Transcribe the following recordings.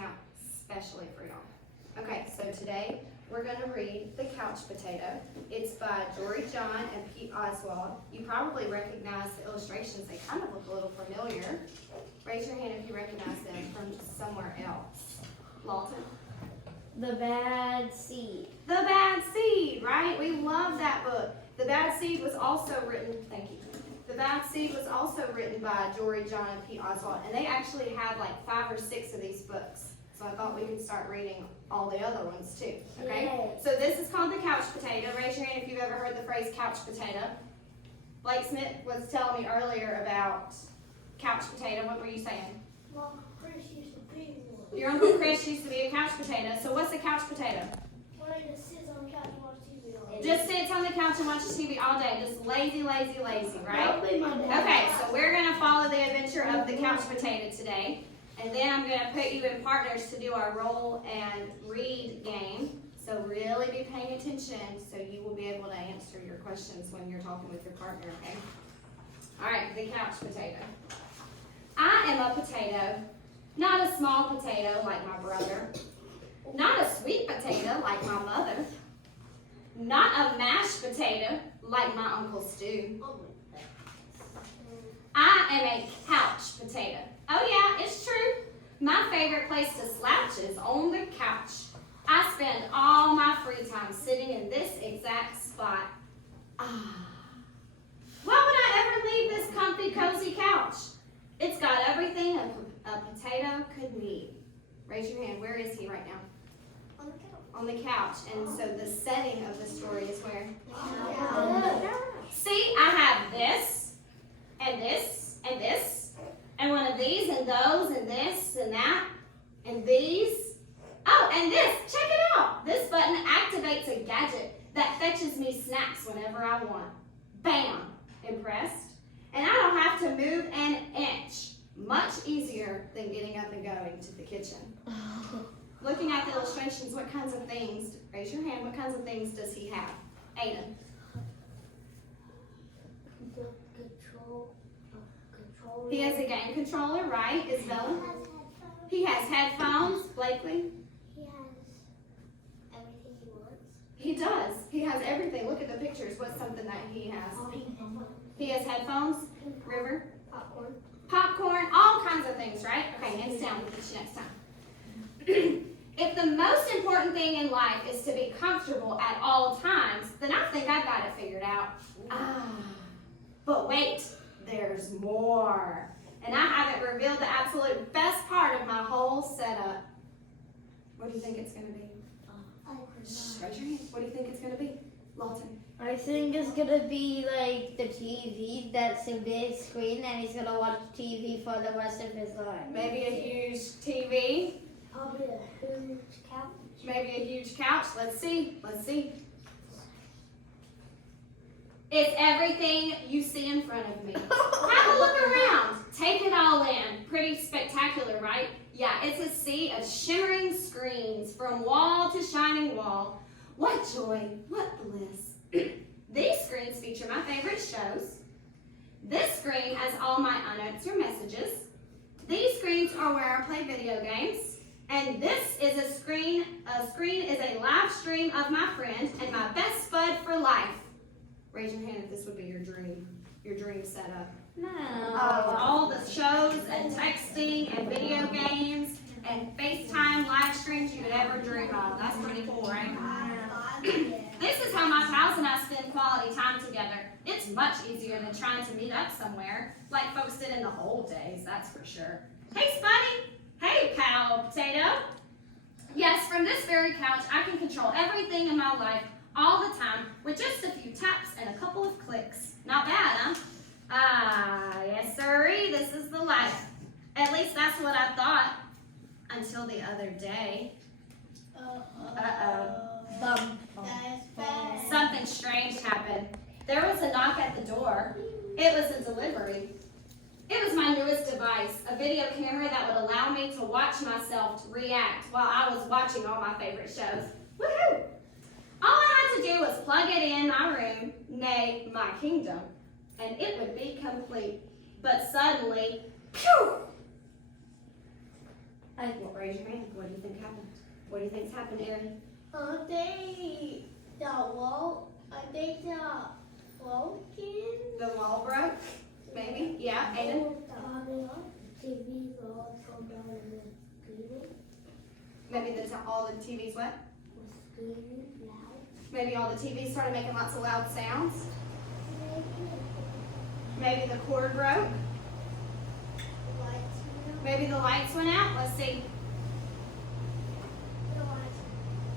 out especially for y'all. Okay, so today we're going to read The Couch Potato. It's by Jory John and Pete Oswald. You probably recognize the illustrations. They kind of look a little familiar. Raise your hand if you recognize them from somewhere else. Lawton? The Bad Seed. The Bad Seed, right? We love that book. The Bad Seed was also written, thank you. The Bad Seed was also written by Jory John and Pete Oswald, and they actually have like 5 or 6 of these books. So I thought we could start reading all the other ones too, okay? Yay. So this is called The Couch Potato. Raise your hand if you've ever heard the phrase couch potato. Blake Smith was telling me earlier about couch potato. What were you saying? Well, Chris used to be one. Your Uncle Chris used to be a couch potato. So what's a couch potato? One who just sits on the couch and watches TV all day. Just sits on the couch and watches TV all day. Just lazy, lazy, lazy, right? That'll be my dad. Okay, so we're going to follow the adventure of the couch potato today. And then I'm going to put you in partners to do our roll and read game. So really be paying attention so you will be able to answer your questions when you're talking with your partner, okay? All right, the couch potato. I am a potato, not a small potato like my brother, not a sweet potato like my mother, not a mashed potato like my Uncle Stu. I am a couch potato. Oh yeah, it's true. My favorite place to slouch is on the couch. I spend all my free time sitting in this exact spot. Ah. Why would I ever leave this comfy, cozy couch? It's got everything a potato could need. Raise your hand. Where is he right now? On the couch. On the couch. And so the setting of the story is where? Yeah. See, I have this, and this, and this, and one of these, and those, and this, and that, and these. Oh, and this, check it out. This button activates a gadget that fetches me snacks whenever I want. Bam, impressed? And I don't have to move an inch. Much easier than getting up and going to the kitchen. Looking at the illustrations, what kinds of things, raise your hand, what kinds of things does he have? Aiden. The controller. He has a game controller, right, Isabella? He has headphones. He has headphones, Blakely. He has everything he wants. He does. He has everything. Look at the pictures. What's something that he has? He has headphones, River, Popcorn. popcorn, all kinds of things, right? Okay, hands down. We'll get you next time. If the most important thing in life is to be comfortable at all times, then I think I've got it figured out. But wait, there's more. And I haven't revealed the absolute best part of my whole setup. What do you think it's going to be? Shh, raise your hand. What do you think it's going to be? Lawton. I think it's gonna be like the TV that's a big screen and he's gonna watch TV for the rest of his life. Maybe a huge TV. Probably a huge couch. Maybe a huge couch. Let's see. Let's see. It's everything you see in front of me. Have a look around. Take it all in. Pretty spectacular, right? Yeah, it's a sea of shimmering screens from wall to shining wall. What joy, what bliss. These screens feature my favorite shows. This screen has all my unanswered messages. These screens are where I play video games. And this is a screen is a live stream of my friend and my best bud for life. Raise your hand if this would be your dream setup. No. All the shows and texting and video games and FaceTime live streams you could ever dream of. That's pretty cool, right? This is how my pals and I spend quality time together. It's much easier than trying to meet up somewhere, like folks did in the old days, that's for sure. Hey, Spuddy! Hey, pal potato! Yes, from this very couch, I can control everything in my life all the time with just a few taps and a couple of clicks. Not bad, huh? Yes, sirree, this is the life. At least that's what I thought until the other day. Uh-oh. Bum. That's bad. Something strange happened. There was a knock at the door. It was a delivery. It was my newest device, a video camera that would allow me to watch myself react while I was watching all my favorite shows. Woohoo! All I had to do was plug it in my room, nay, my kingdom, and it would be complete. But suddenly, phew! Well, raise your hand. What do you think happened? What do you think's happened, Erin? I think the wall broken. The wall broke? Maybe? Yeah, Aiden? TV all come down and then screaming. Maybe all the TVs what? Was screaming loud. Maybe all the TVs started making lots of loud sounds. Maybe Maybe the cord broke. the lights went out. Maybe the lights went out. Let's see. The lights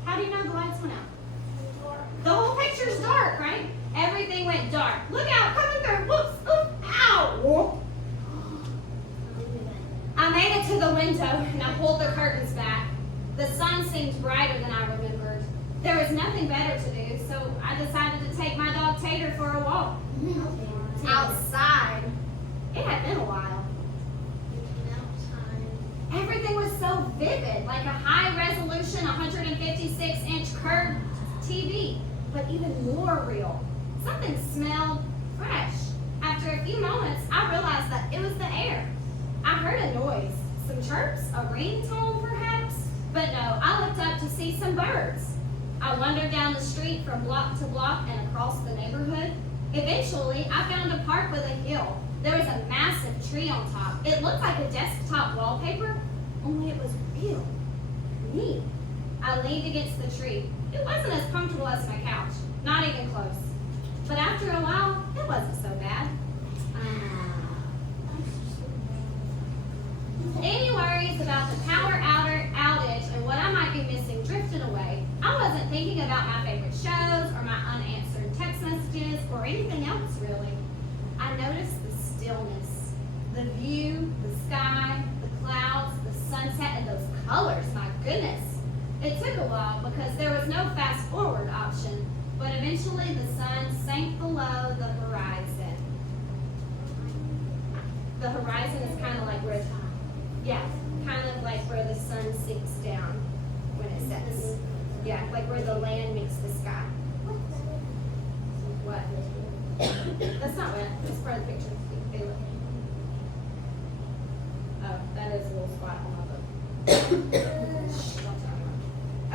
How do you know the lights went out? were The whole picture's dark, right? Everything went dark. Look out, coming through. Whoops, oof, ow. Whoop. I made it to the window and I pulled the curtains back. The sun seemed brighter than I remembered. There was nothing better to do, so I decided to take my dog Tater for a walk. Outside. It had been a while. Everything was so vivid, like a high-resolution 156-inch curved TV, but even more real. Something smelled fresh. After a few moments, I realized that it was the air. I heard a noise, some chirps, a ringtone perhaps, but no, I looked up to see some birds. I wandered down the street from block to block and across the neighborhood. Eventually, I found a park with a hill. There was a massive tree on top. It looked like a desktop wallpaper, only it was real. Neat. I leaned against the tree. It wasn't as comfortable as my couch, not even close. But after a while, it wasn't so bad. Any worries about the power outage and what I might be missing drifted away. I wasn't thinking about my favorite shows or my unanswered text messages or anything else really. I noticed the stillness, the view, the sky, the clouds, the sunset, and those colors, my goodness. It took a while because there was no fast forward option, but eventually the sun sank below the horizon. The horizon is kind of like where, kind of like where the sun sinks down when it sets. Yeah, like where the land meets the sky. What? That's not wet. It's part of the picture. You can feel it. Oh, that is a little spot on my book.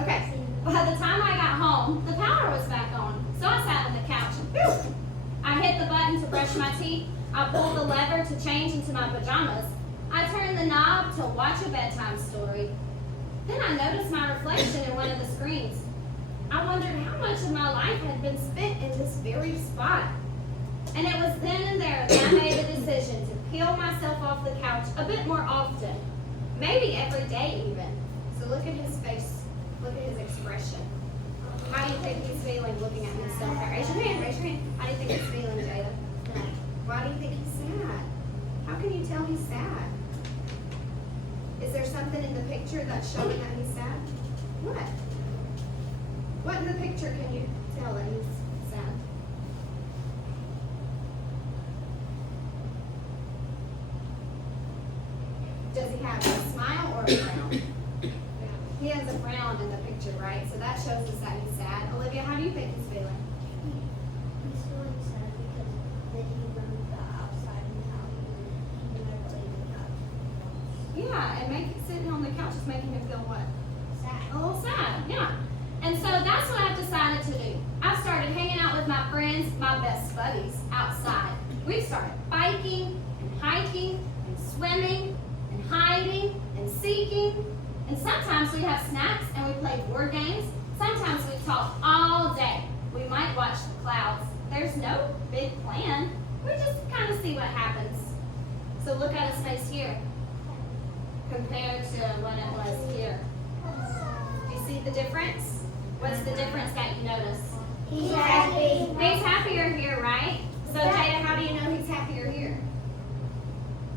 Okay. By the time I got home, the power was back on. So I sat on the couch and phew, I hit the button to brush my teeth. I pulled the lever to change into my pajamas. I turned the knob to watch a bedtime story. Then I noticed my reflection in one of the screens. I wondered how much of my life had been spent in this very spot. And it was then and there that I made the decision to peel myself off the couch a bit more often. Maybe every day even. So look at his face. Look at his expression. How do you think he's feeling looking at himself? Raise your hand, raise your hand. How do you think he's feeling, Jada? Why do you think he's sad? How can you tell he's sad? Is there something in the picture that's showing that he's sad? What? What in the picture can you tell that he's sad? Does he have a smile or a frown? He has a frown in the picture, right? So that shows us that he's sad. Olivia, how do you think he's feeling? He's feeling sad because then he runs the outside and how he never leaves the couch. Yeah, and sitting on the couch is making him feel what? Sad. A little sad, yeah. And so that's what I've decided to do. I've started hanging out with my friends, my best buddies, outside. We've started biking and hiking and swimming and hiding and seeking. And sometimes we have snacks and we play board games. Sometimes we talk all day. We might watch the clouds. There's no big plan. We just kind of see what happens. So look at his face here compared to when it was here. Do you see the difference? What's the difference that you notice? He's happy. He's happier here, right? So Jada, how do you know he's happier here?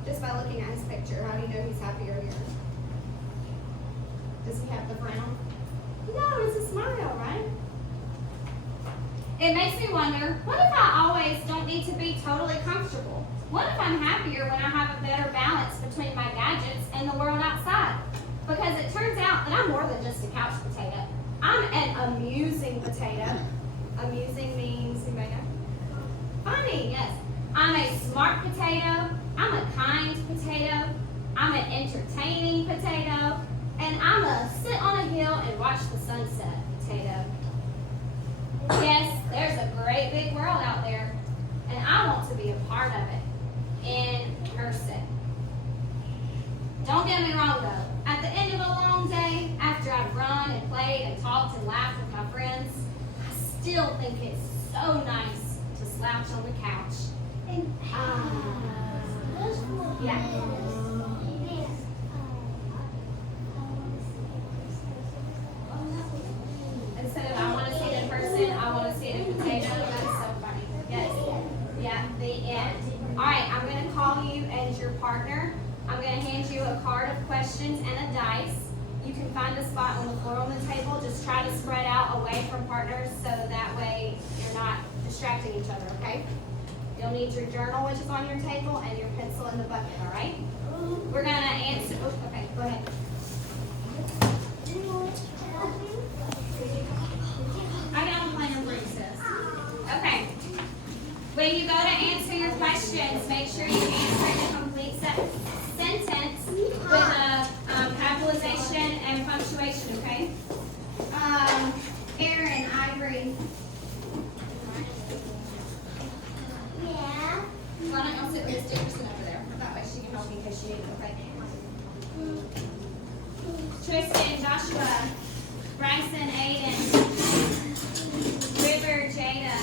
Just by looking at his picture, how do you know he's happier here? Does he have the frown? No, it's a smile, right? It makes me wonder, what if I always don't need to be totally comfortable? What if I'm happier when I have a better balance between my gadgets and the world outside? Because it turns out that I'm more than just a couch potato. I'm an amusing potato. Amusing means, anybody know? Funny, yes. I'm a smart potato. I'm a kind potato. I'm an entertaining potato, and I'm a sit on a hill and watch the sunset potato. Yes, there's a great big world out there, and I want to be a part of it in person. Don't get me wrong though, at the end of a long day, after I've run and played and talked and laughed with my friends, I still think it's so nice to slouch on the couch and yeah. Instead of I want to see it in person, I want to see it in potato. That's so funny. Yes. Yeah, the end. All right, I'm going to call you as your partner. I'm going to hand you a card of questions and a dice. You can find a spot on the floor on the table. Just try to spread out away from partners so that way you're not distracting each other, okay? You'll need your journal, which is on your table, and your pencil in the bucket, all right? We're going to answer. Oh, okay, go ahead. I got a plan for you, sis. Okay. When you go to answer your questions, make sure you answer the complete sentence with a capitalization and punctuation, okay? Erin, Ivory. Yeah. Why don't y'all sit with Miss Dickerson over there? That way she can help you in case you need it, okay? Tristan, Joshua, Bryson, Aiden, River, Jada,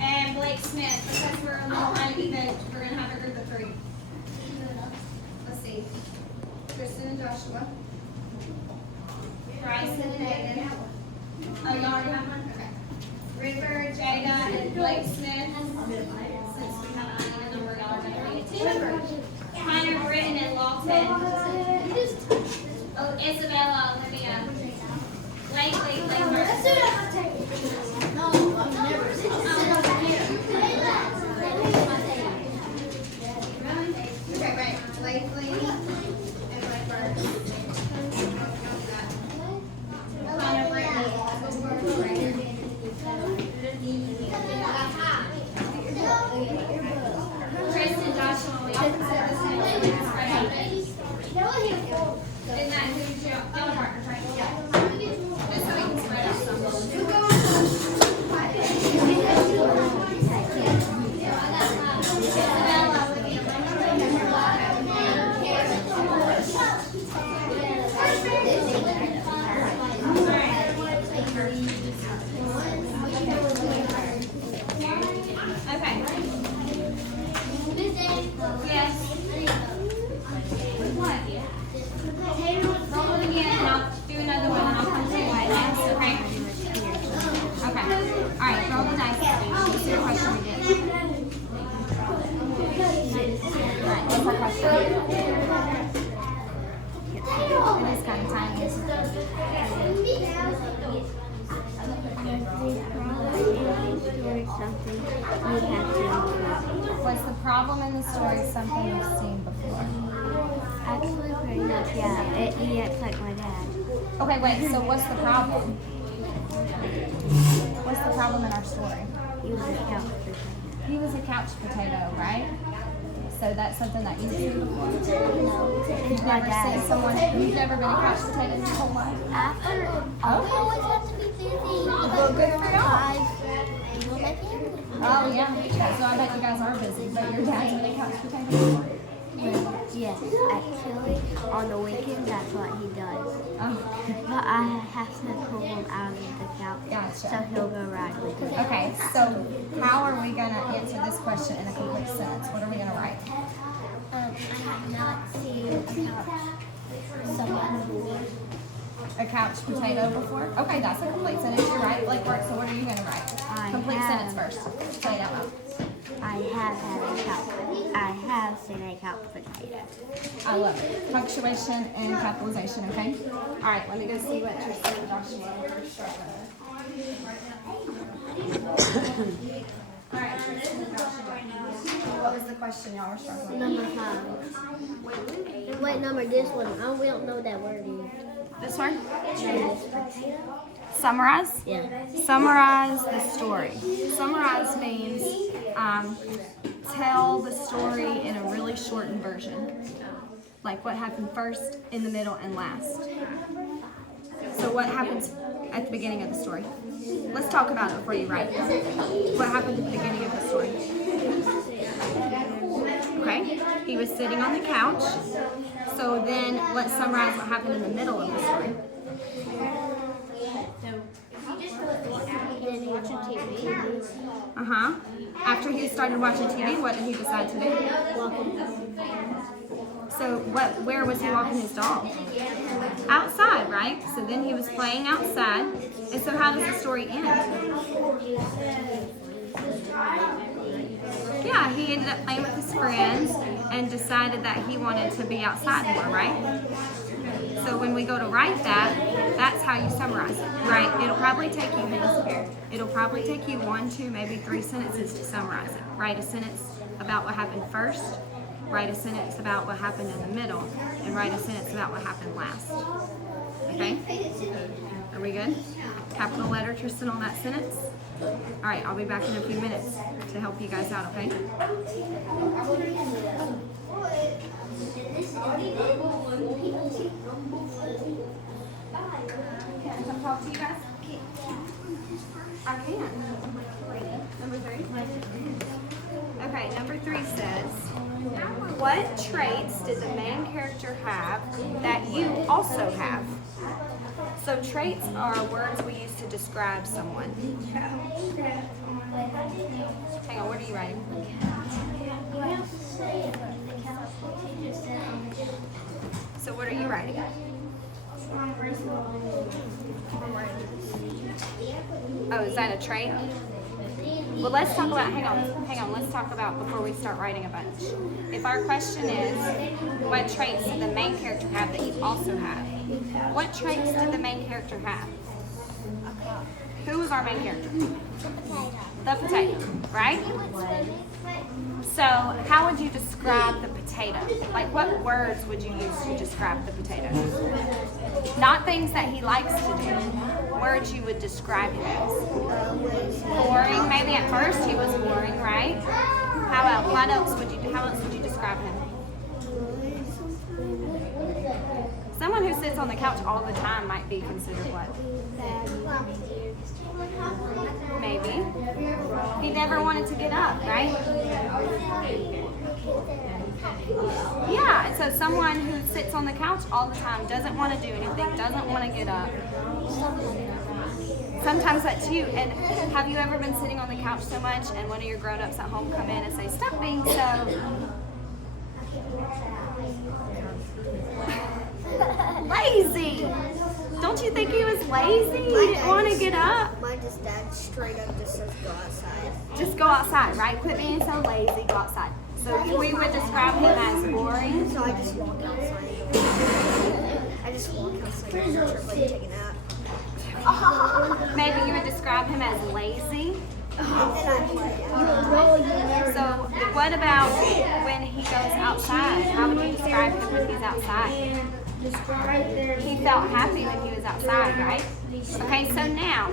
and Blake Smith. Because we're a little uneven, we're going to have a group of 3. Let's see. Tristan and Joshua. Bryson and Aiden. Oh, y'all already have one? Okay. River, Jada, and Blake Smith. Since we have an uneven number, y'all are going to read it. Connor, Britton, and Lawton. Oh, Isabella, Olivia. Blakely, Okay, right. Blakely and Blackbird. Connor, Britton. Tristan, Joshua, we all can say the same thing. Isn't that who's your partners, right? Yeah. Just so we can spread out some. Isabella, Olivia, okay. Yes. What? Roll it again and I'll do another one and I'll come to you what next, okay? Okay. Alright, roll the dice. Let's see what question we get. Alright, what's our question? It is kind of tiny. Was the problem in the story something you've seen before? Actually, pretty much, yeah. He acts like my dad. Okay, wait, so what's the problem? What's the problem in our story? He was a couch potato. He was a couch potato, right? So that's something that you've seen before? You've never seen someone, you've never been a couch potato in your whole life? After, always have to be busy. Well, good for y'all. With my family. Oh, yeah. So I bet you guys are busy, but your dad's been a couch potato? yes, actually, on the weekends, that's what he does. Oh, But I have to pull him out of the couch, gotcha. so he'll go ride with me. Okay, so how are we going to answer this question in a complete sentence? What are we going to write? I have not seen someone. A couch potato before? Okay, that's a complete sentence. You're right. Blake Work, so what are you going to write? Complete sentence first. Say it out loud. I have seen a couch potato. I love it. Punctuation and capitalization, okay? All right, let me go see what Tristan and Joshua are struggling with. All right, Tristan and Joshua. What was the question y'all were struggling with? Number 5. What number this one? We don't know that word either. This one? Summarize? Yeah. Summarize the story. Summarize means tell the story in a really shortened version. Like what happened first, in the middle, and last. So what happens at the beginning of the story? Let's talk about it before you write. What happened at the beginning of the story? Okay, he was sitting on the couch. So then let's summarize what happened in the middle of the story. Watching TV. Uh-huh. After he started watching TV, what did he decide to do? So where was he walking his dog? Outside, right? So then he was playing outside. And so how does the story end? Yeah, he ended up playing with his friends and decided that he wanted to be outside more, right? So when we go to write that, that's how you summarize it, right? It'll probably take you 1, 2, maybe 3 sentences to summarize it. Write a sentence about what happened first, write a sentence about what happened in the middle, and write a sentence about what happened last. Okay? Are we good? Capital letter, Tristan, on that sentence? All right, I'll be back in a few minutes to help you guys out, okay? Can I come talk to you guys? I can. Number 3? Okay, number 3 says, what traits did the main character have that you also have? So traits are words we use to describe someone. Hang on, what are you writing? So what are you writing? Oh, is that a trait? Well, let's talk about, hang on, let's talk about before we start writing a bunch. If our question is, what traits did the main character have that you also have? What traits did the main character have? Who was our main character? The potato, right? So, how would you describe the potato? Like, what words would you use to describe the potato? Not things that he likes to do. Words you would describe him as. Boring. Maybe at first he was boring, right? How else would you describe him? Someone who sits on the couch all the time might be considered what? Maybe. He never wanted to get up, right? Yeah, and so someone who sits on the couch all the time, doesn't want to do anything, doesn't want to get up. Sometimes that's you. And have you ever been sitting on the couch so much and one of your grown-ups at home come in and say, stop being so lazy? Don't you think he was lazy? He didn't want to get up. Mine just dad straight up just says go outside. Just go outside, right? Quit being so lazy, go outside. So we would describe him as boring. So I just walk outside. I just walk outside and take a nap. Maybe you would describe him as lazy. So what about when he goes outside? How would you describe him when he's outside? He felt happy when he was outside, right? Okay, so now,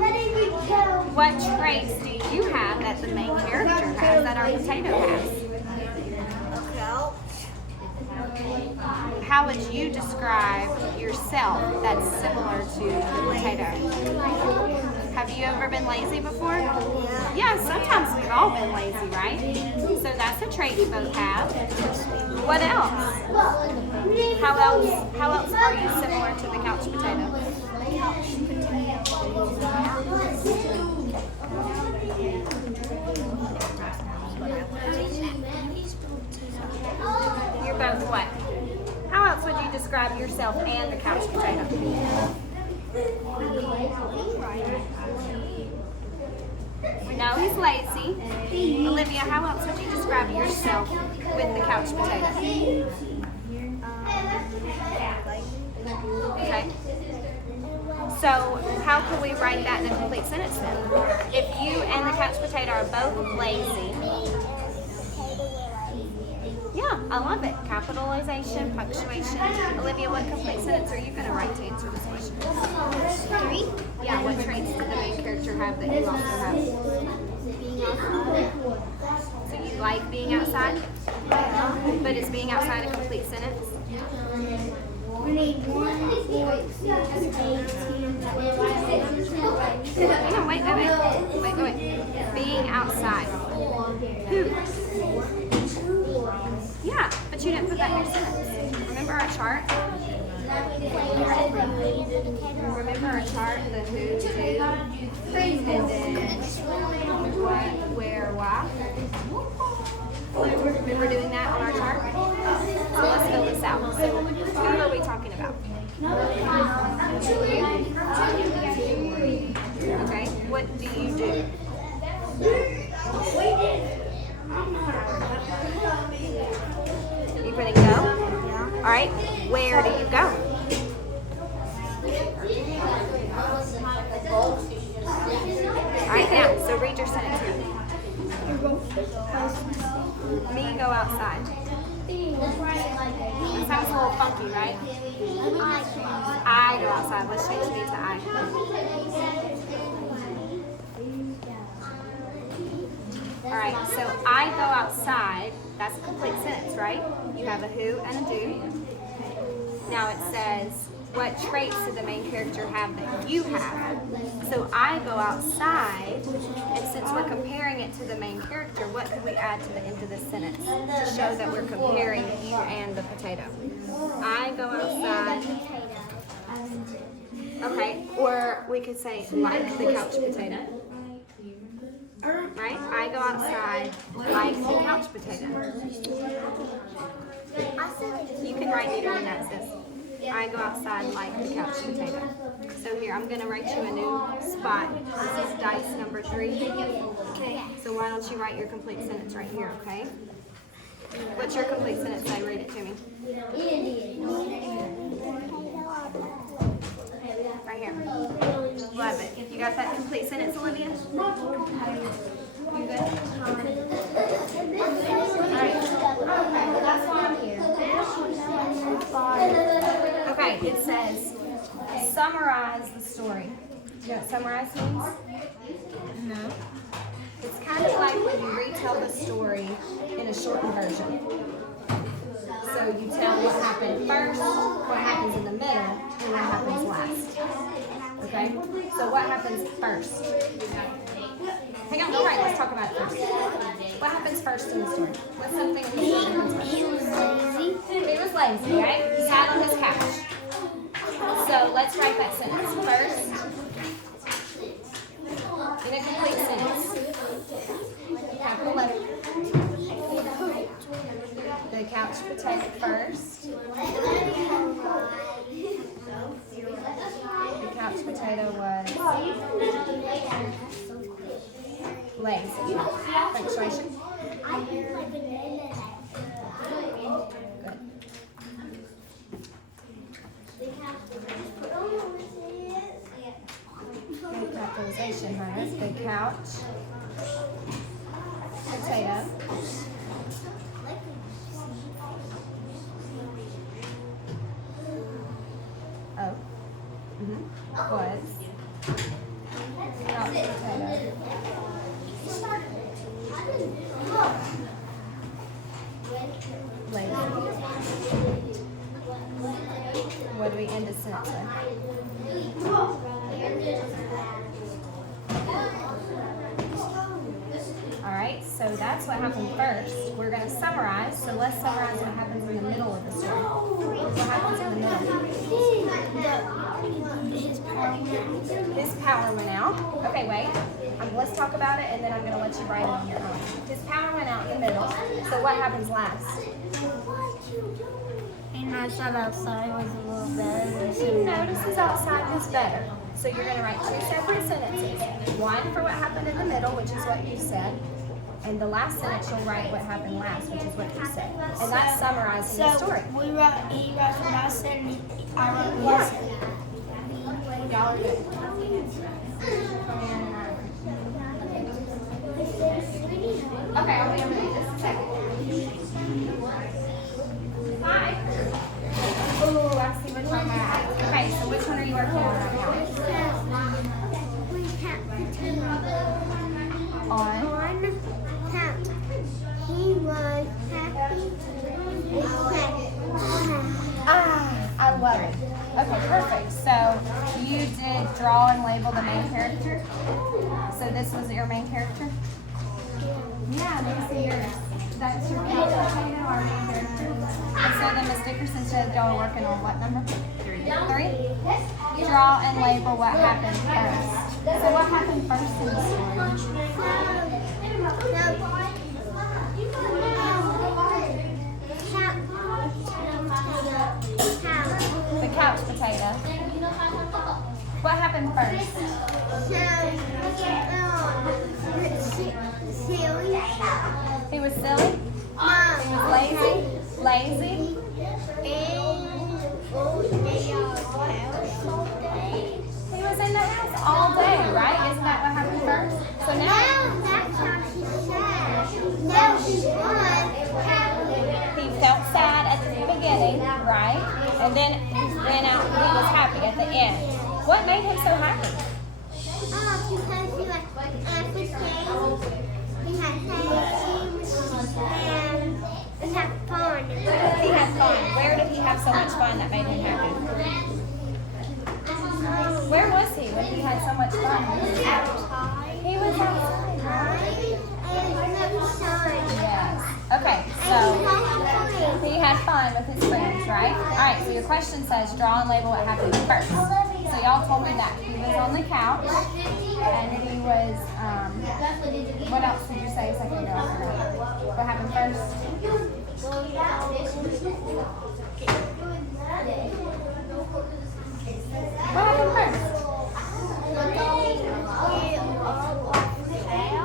what traits do you have that the main character has, that our potato has? How would you describe yourself that's similar to the potato? Have you ever been lazy before? Yeah, sometimes we've all been lazy, right? So that's a trait you both have. What else? How else are you similar to the couch potato? You're both what? How else would you describe yourself and the couch potato? No, he's lazy. Olivia, how else would you describe yourself with the couch potato? Okay. So, how could we write that in a complete sentence then? If you and the couch potato are both lazy. Yeah, I love it. Capitalization, punctuation. Olivia, what complete sentence are you going to write to answer this question? 3? Yeah, what traits did the main character have that you also have? So you like being outside? But is being outside a complete sentence? We need 1, 4, 6, 8, 10, 11. Hang on, wait. Being outside. Who? Yeah, but you didn't put that in your sentence. Remember our chart? Remember our chart, the who, who, and then what, where, why? Remember doing that on our chart? So let's fill this out. So who are we talking about? Okay, what do you do? You putting go? All right, where do you go? All right, now, so read your sentence here. Me go outside. That sounds a little funky, right? I go outside. Let's change me to I. All right, so I go outside. That's a complete sentence, right? You have a who and a do. Now it says, what traits did the main character have that you have? So I go outside, and since we're comparing it to the main character, what could we add to the end of this sentence to show that we're comparing you and the potato? I go outside. Okay, or we could say like the couch potato. Right? I go outside like the couch potato. You can write neater than that, sis. I go outside like the couch potato. So here, I'm going to write you a new spot. This is dice number 3. Okay. So why don't you write your complete sentence right here, okay? What's your complete sentence say? Read it to me. Right here. Love it. You got that complete sentence, Olivia? You good? Alright. Okay, well that's why I'm here. Okay, it says, summarize the story. You know what summarize means? No. It's kind of like when you retell the story in a shortened version. So you tell what happened first, what happens in the middle, and what happens last. Okay? So what happens first? Hang on, go right, let's talk about it first. What happens first in the story? What's something in the story that happens first? He was lazy. He was lazy, right? He sat on his couch. So let's write that sentence. First, in a complete sentence, capital letter. The couch potato first. The couch potato was lazy. Punctuation. Good. Good capitalization, honey. The couch potato was couch potato lazy. What do we end the sentence with? Alright, so that's what happened first. We're going to summarize, so let's summarize what happens in the middle of the story. What happens in the middle? His power went out. Okay, wait. Let's talk about it, and then I'm going to let you write it on your own. His power went out in the middle, so what happens last? He noticed that outside was a little better. He notices outside was better. So you're going to write 2 separate sentences. One for what happened in the middle, which is what you said. And the last sentence you'll write what happened last, which is what you said. And that summarizes the story. He wrote what I said, and I wrote what he said. Y'all are good. Okay, I'll be over there just a second. Hi. Ooh, I see which one I have. Okay, so which one are you working on right now? On? He was happy. you did draw and label the main character. So this was your main character? Yeah, let me see yours. That's your couch potato, our main character. And so then Miss Dickerson said y'all are working on what number? 3. Draw and label what happened first. So what happened first in the story? The couch potato. What happened first? He was silly? He was lazy? Lazy? He was in the house all day, right? Isn't that what happened first? So now he felt sad at the beginning, right? And then he ran out and he was happy at the end. What made him so happy? He had fun. Where did he have so much fun that made him happy? Where was he when he had so much fun? He was outside, right? Yes. Okay, so he had fun with his friends, right? Alright, so your question says draw and label what happened first. So y'all told me that he was on the couch and he was, what else did you say a second ago? What happened first? What happened first?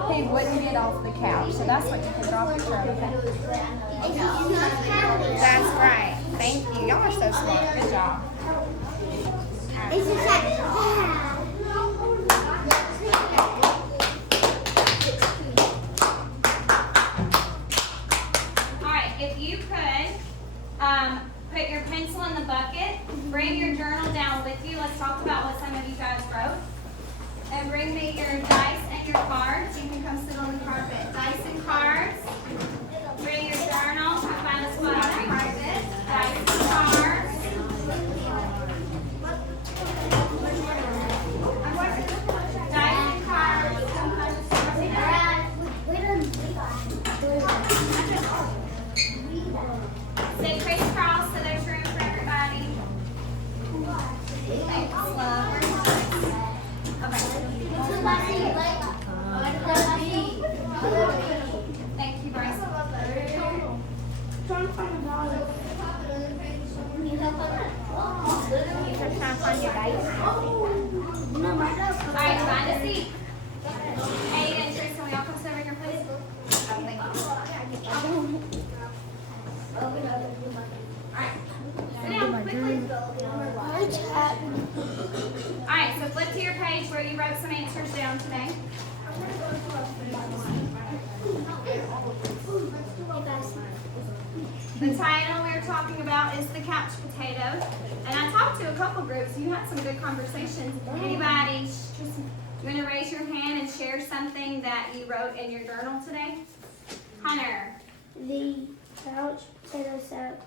He wouldn't get off the couch, so that's what you can draw a picture of, okay? That's right. Thank you. Y'all are so smart. Good job. Alright, if you could put your pencil in the bucket, bring your journal down with you. Let's talk about what some of you guys wrote. And bring me your dice and your cards. You can come sit on the carpet. Dice and cards. Bring your journal. Come find a spot on the carpet. Dice and cards. Dice and cards. Sit crisscross so there's room for everybody. Thanks, love. Thank you, Bryce. Alright, find a seat. Aiden and Tristan, will y'all come sit over here, please? Thank you. Alright, sit down quickly. Alright, so flip to your page where you wrote some answers down today. The title we're talking about is the couch potato. And I talked to a couple groups. You had some good conversations. Anybody, just, you want to raise your hand and share something that you wrote in your journal today? Hunter. The couch potato salad.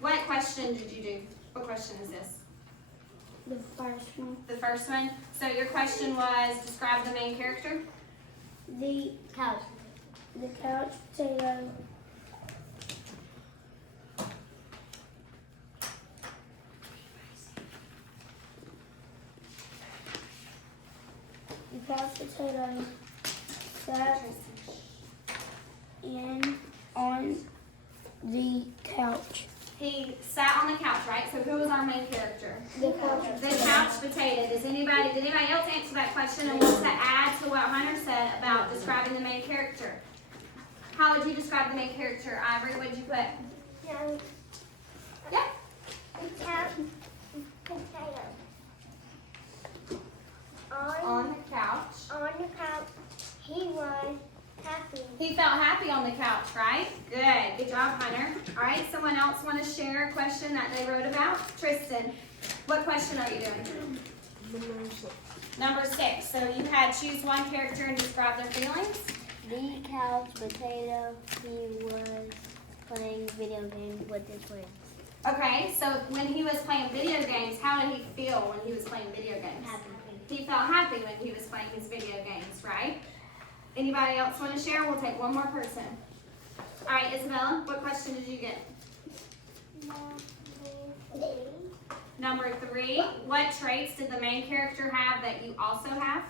What question did you do? What question is this? The first one. The first one. So your question was describe the main character? The couch potato. The couch potato sat on the couch. He sat on the couch, right? So who was our main character? The couch The couch potato. Did anybody else answer that question and wants to add to what Hunter said about describing the main character? How would you describe the main character, Ivory? What did you put? Yeah. The couch potato. On the couch. On the couch, he was happy. He felt happy on the couch, right? Good. Good job, Hunter. All right, someone else want to share a question that they wrote about? Tristan, what question are you doing? Number 6. So you had choose one character and describe their feelings. The couch potato, he was playing video games with his friends. Okay, so when he was playing video games, how did he feel when he was playing video games? He felt happy when he was playing his video games, right? Anybody else want to share? We'll take one more person. All right, Isabella, what question did you get? Number 3, what traits did the main character have that you also have?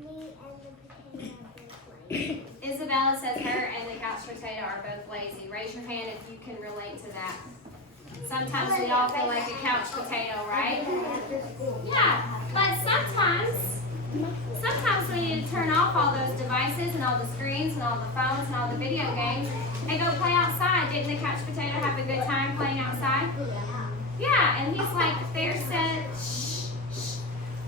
Me and the potato are both lazy. Isabella says her and the couch potato are both lazy. Raise your hand if you can relate to that. Sometimes we all feel like a couch potato, right? Yeah, but sometimes we need to turn off all those devices and all the screens and all the phones and all the video games and go play outside. Didn't the couch potato have a good time playing outside? Yeah, and he's like, shh.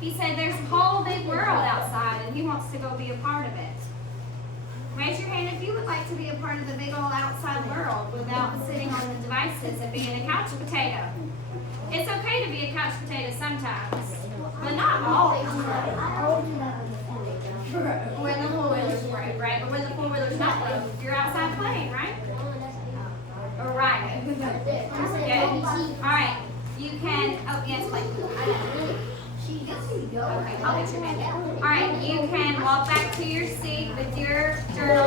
He said there's a whole big world outside and he wants to go be a part of it. Raise your hand if you would like to be a part of the big old outside world without sitting on the devices and being a couch potato. It's okay to be a couch potato sometimes, but not always. When the four-wheeler's broke, right? But when the four-wheeler's not broke, you're outside playing, right? Or riding. Good. All right. You can, oh yes, like, okay, I'll get your hand down. All right, you can walk back to your seat with your journal